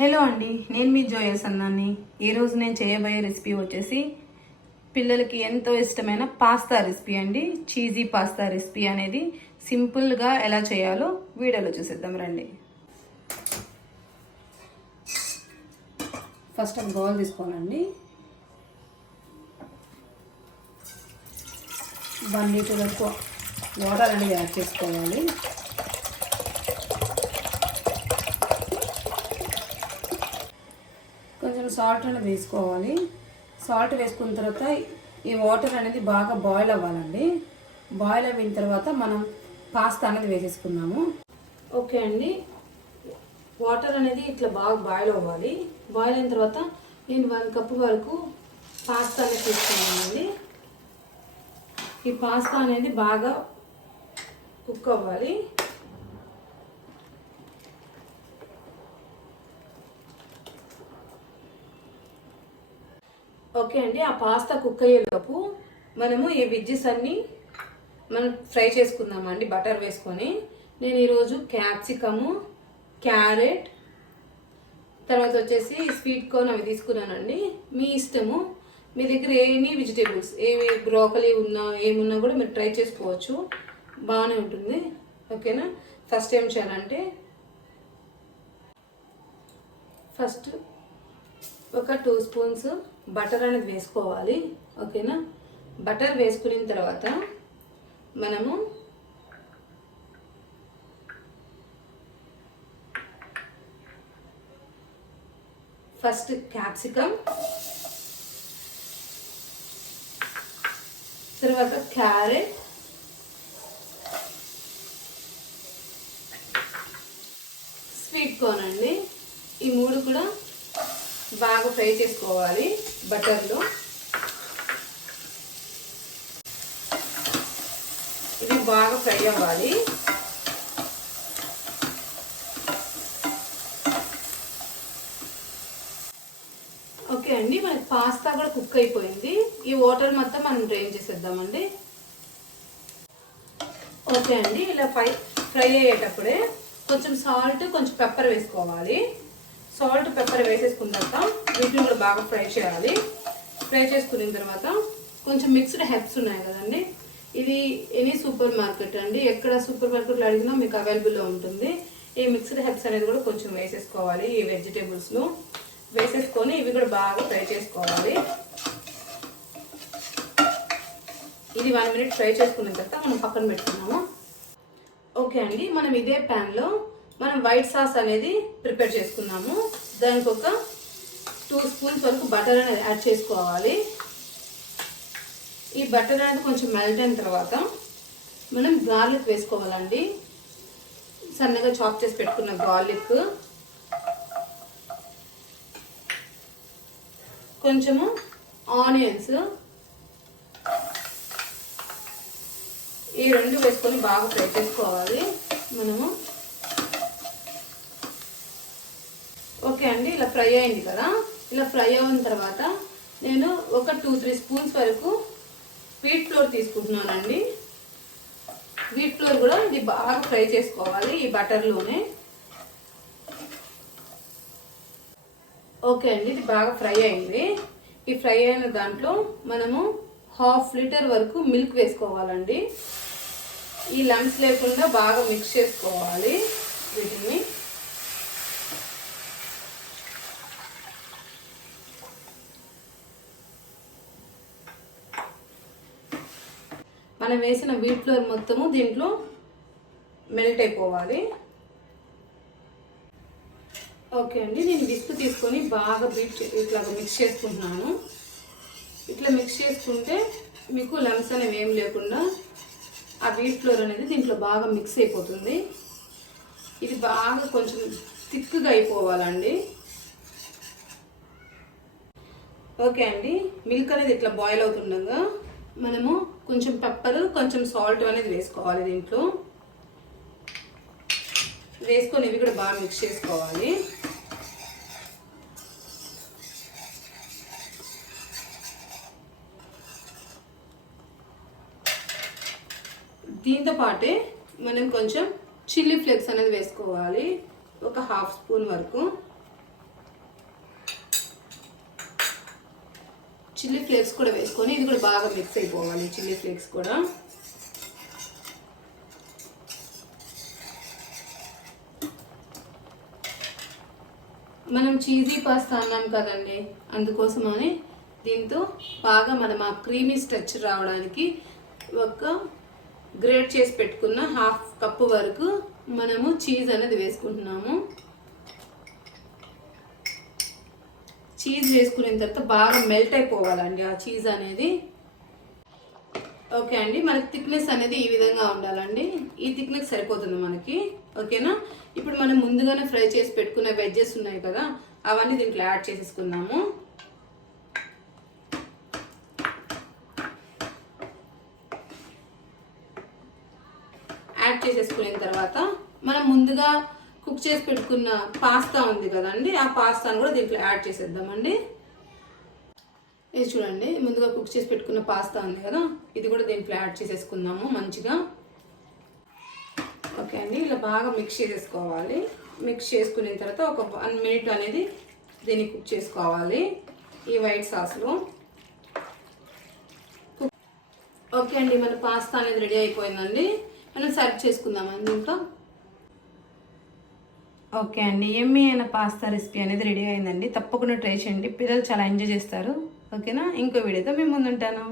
Hello అండి, నేను మీ జోయస్ అన్నాన్ని. ఈరోజు నేను చేయబోయే రెసిపీ వచ్చేసి పిల్లలకి ఎంతో ఇష్టమైన పాస్తా రెసిపీ అండి. చీజీ పాస్తా రెసిపీ అనేది సింపుల్గా ఎలా చేయాలో వీడియోలో చూసేద్దాం రండి. ఫస్ట్ ఒక బౌల్ తీసుకోవాలండి. 1 లీటర్ వరకు వాటర్ అనేది యాడ్ చేసుకోవాలి. కొంచెం సాల్ట్ అనేది వేసుకోవాలి. సాల్ట్ వేసుకున్న తర్వాత ఈ వాటర్ అనేది బాగా బాయిల్ అవ్వాలండి. బాయిల్ అయిన తర్వాత మనం పాస్తా అనేది వేసేసుకున్నాము. ఓకే అండి, వాటర్ అనేది ఇట్లా బాగా బాయిల్ అవ్వాలి. బాయిల్ అయిన తర్వాత నేను 1 కప్పు వరకు పాస్తా అనేది తీసుకున్నానండి. ఈ పాస్తా అనేది బాగా కుక్ అవ్వాలి. ఓకే అండి, ఆ పాస్తా కుక్ అయ్యేలోపు మనము ఈ వెజ్జెస్ అన్నీ మనం ఫ్రై చేసుకుందామండి బటర్ వేసుకొని. నేను ఈరోజు క్యాప్సికము, క్యారెట్, తర్వాత వచ్చేసి స్వీట్ కార్న్ అవి తీసుకున్నానండి. మీ ఇష్టము, మీ దగ్గర ఎనీ వెజిటేబుల్స్ ఏవి బ్రోకలీ ఉన్నా ఏమున్నా కూడా మీరు ట్రై చేసుకోవచ్చు, బాగానే ఉంటుంది. ఓకేనా. ఫస్ట్ ఏం చేయాలంటే ఫస్ట్ ఒక 2 స్పూన్స్ బటర్ అనేది వేసుకోవాలి. ఓకేనా. బటర్ వేసుకున్న తర్వాత మనము ఫస్ట్ క్యాప్సికమ్, తర్వాత క్యారెట్, స్వీట్ కార్న్ అండి, ఈ 3 కూడా బాగా ఫ్రై చేసుకోవాలి బటర్లో. ఇది బాగా ఫ్రై అవ్వాలి. ఓకే అండి, మనకి పాస్తా కూడా కుక్ అయిపోయింది. ఈ వాటర్ మొత్తం మనం డ్రైన్ చేసేద్దామండి. ఓకే అండి, ఇలా ఫ్రై అయ్యేటప్పుడే కొంచెం సాల్ట్, కొంచెం పెప్పర్ వేసుకోవాలి. సాల్ట్, పెప్పర్ వేసేసుకున్న తర్వాత వీటిని కూడా బాగా ఫ్రై చేయాలి. ఫ్రై చేసుకున్న తర్వాత కొంచెం మిక్స్డ్ హెర్బ్స్ ఉన్నాయి కదండి, ఇది ఎనీ సూపర్ మార్కెట్ అండి, ఎక్కడ సూపర్ మార్కెట్లో అడిగినా మీకు అవైలబుల్లో ఉంటుంది. ఈ మిక్స్డ్ హెర్బ్స్ అనేది కూడా కొంచెం వేసేసుకోవాలి. ఈ వెజిటేబుల్స్లో వేసేసుకొని ఇవి కూడా బాగా ఫ్రై చేసుకోవాలి. ఇది 1 మినిట్ ఫ్రై చేసుకున్న తర్వాత మనం పక్కన పెట్టుకున్నాము. ఓకే అండి, మనం ఇదే ప్యాన్లో మనం వైట్ సాస్ అనేది ప్రిపేర్ చేసుకున్నాము. దానికి ఒక 2 స్పూన్స్ వరకు బటర్ అనేది యాడ్ చేసుకోవాలి. ఈ బటర్ అనేది కొంచెం మెల్ట్ అయిన తర్వాత మనం గార్లిక్ వేసుకోవాలండి. సన్నగా చాప్ చేసి పెట్టుకున్న గార్లిక్, కొంచెము ఆనియన్స్, ఈ 2 వేసుకొని బాగా ఫ్రై చేసుకోవాలి మనము. ఓకే అండి, ఇలా ఫ్రై అయింది కదా. ఇలా ఫ్రై అయిన తర్వాత నేను ఒక 2-3 స్పూన్స్ వరకు వీట్ ఫ్లోర్ తీసుకుంటున్నానండి. వీట్ ఫ్లోర్ కూడా ఇది బాగా ఫ్రై చేసుకోవాలి ఈ బటర్లోనే. ఓకే అండి, ఇది బాగా ఫ్రై అయింది. ఈ ఫ్రై అయిన దాంట్లో మనము 1/2 లీటర్ వరకు మిల్క్ వేసుకోవాలండి. ఈ లంప్స్ లేకుండా బాగా మిక్స్ చేసుకోవాలి వీటిని. మనం వేసిన వీట్ ఫ్లోర్ మొత్తము దీంట్లో మెల్ట్ అయిపోవాలి. ఓకే అండి, నేను విస్క్ తీసుకొని బాగా ఇట్లా మిక్స్ చేసుకుంటున్నాను. ఇట్లా మిక్స్ చేసుకుంటే మీకు లంప్స్ అనేవి ఏం లేకుండా ఆ వీట్ ఫ్లోర్ అనేది దీంట్లో బాగా మిక్స్ అయిపోతుంది. ఇది బాగా కొంచెం థిక్గా అయిపోవాలండి. ఓకే అండి, మిల్క్ అనేది ఇట్లా బాయిల్ అవుతుండగా మనము కొంచెం పెప్పర్, కొంచెం సాల్ట్ అనేది వేసుకోవాలి. దీంట్లో వేసుకొని ఇవి కూడా బాగా మిక్స్ చేసుకోవాలి. దీంతో పాటే మనం కొంచెం చిల్లీ ఫ్లేక్స్ అనేది వేసుకోవాలి, ఒక 1/2 స్పూన్ వరకు. చిల్లీ ఫ్లేక్స్ కూడా వేసుకొని ఇది కూడా బాగా మిక్స్ అయిపోవాలి. చిల్లీ ఫ్లేక్స్ కూడా మనం చీజీ పాస్తా అన్నాం కదండి, అందుకోసమని దీంతో బాగా మనం ఆ క్రీమీ స్ట్రక్చర్ రావడానికి ఒక గ్రేట్ చేసి పెట్టుకున్న 1/2 కప్పు వరకు మనము చీజ్ అనేది వేసుకుంటున్నాము. చీజ్ వేసుకున్న తర్వాత బాగా మెల్ట్ అయిపోవాలండి ఆ చీజ్ అనేది. ఓకే అండి, మనకి థిక్నెస్ అనేది ఈ విధంగా ఉండాలండి. ఈ థిక్నెస్ సరిపోతుంది మనకి. ఓకేనా? ఇప్పుడు మనం ముందుగానే ఫ్రై చేసి పెట్టుకున్న వెజ్జెస్ ఉన్నాయి కదా, అవన్నీ దీంట్లో యాడ్ చేసేసుకుందాము. యాడ్ చేసేసుకున్న తర్వాత మనం ముందుగా కుక్ చేసి పెట్టుకున్న పాస్తా ఉంది కదండి, ఆ పాస్తాను కూడా దీంట్లో యాడ్ చేసేద్దామండి. ఇది చూడండి, ముందుగా కుక్ చేసి పెట్టుకున్న పాస్తా ఉంది కదా, ఇది కూడా దీంట్లో యాడ్ చేసేసుకుందాము మంచిగా. ఓకే అండి, ఇలా బాగా మిక్స్ చేసేసుకోవాలి. మిక్స్ చేసుకున్న తర్వాత ఒక 1 మినిట్ అనేది దీన్ని కుక్ చేసుకోవాలి ఈ వైట్ సాస్లో. ఓకే అండి, మన పాస్తా అనేది రెడీ అయిపోయిందండి. మనం సర్వ్ చేసుకుందామండి ఇంకా. ఓకే అండి, ఎమ్మీ అయిన పాస్తా రెసిపీ అనేది రెడీ అయిందండి. తప్పకుండా ట్రై చేయండి, పిల్లలు చాలా ఎంజాయ్ చేస్తారు. ఓకేనా? ఇంకో వీడియోతో మేము ముందుంటాను.